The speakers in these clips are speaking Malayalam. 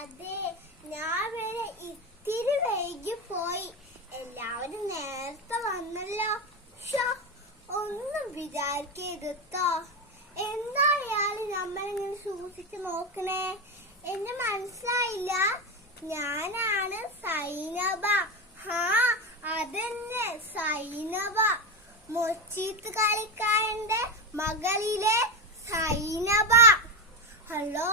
അതെ, ഞാൻ വരെ ഇത്തിരി വൈകി പോയി. എല്ലാവരും നേരത്തെ വന്നല്ലോ. ഒന്നും വിചാരിക്കരുതോ. എന്തായാലും നമ്മളിങ്ങനെ സൂക്ഷിച്ചു നോക്കണേ. എന്നെ മനസ്സിലായില്ല? ഞാനാണ് സൈനബ. അതെന്നെ സൈനബ, മൊച്ചീത്ത് കളിക്കാരന്റെ മകളിലെ സൈനബ. ഹലോ,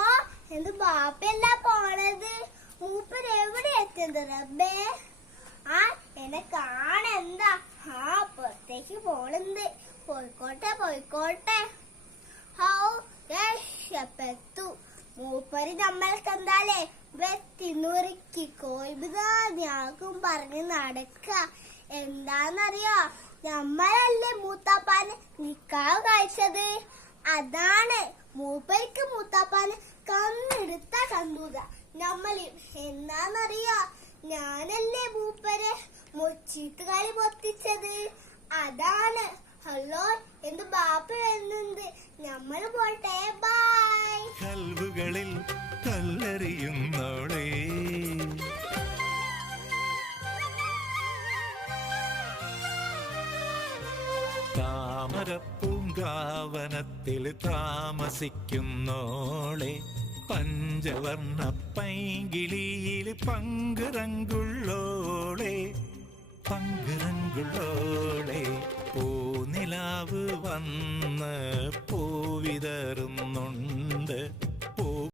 എന്ത് ബാപ്പയല്ല പോണത്? മൂപ്പര് എവിടെ എത്തുന്നത് റബ്ബേ? എന്നെ കാണെന്താ? പുറത്തേക്ക് പോണെന്ത്? പോയിക്കോട്ടെ. രക്ഷപ്പെട്ടു. മൂപ്പര് നമ്മൾക്ക് എന്താലേ വെത്തിനുറുക്കി കോയിബിതാക്കും പറഞ്ഞ് നടക്ക. എന്താന്നറിയോ? നമ്മളല്ലേ മൂത്താപ്പാന് നിക്കാഹ് കഴിച്ചത്. അതാണ് മൂപ്പർക്ക് മൂത്താപ്പാന് കണ്ണെടുത്ത കണ്ടൂത നമ്മള്. എന്താന്നറിയോ? ഞാനല്ലേ മൂപ്പരെ മൊച്ചീത്ത് കളി പൊത്തിച്ചത്. അതാണ്. ഹലോ, എന്ത് ബാപ്പ വരുന്നുണ്ട്. നമ്മള് പോട്ടെ. ബൈ. കൽവുകളിൽ കല്ലെറിയുന്നോളേ, താമരപ്പൂങ്കാവനത്തിൽ താമസിക്കുന്നോളെ, പഞ്ചവർണ്ണ പൈങ്കിളിയിൽ പങ്കുറങ്കുള്ളോളെ, പൂനിലാവ് വന്ന് പൂവിതറുന്നുണ്ട്.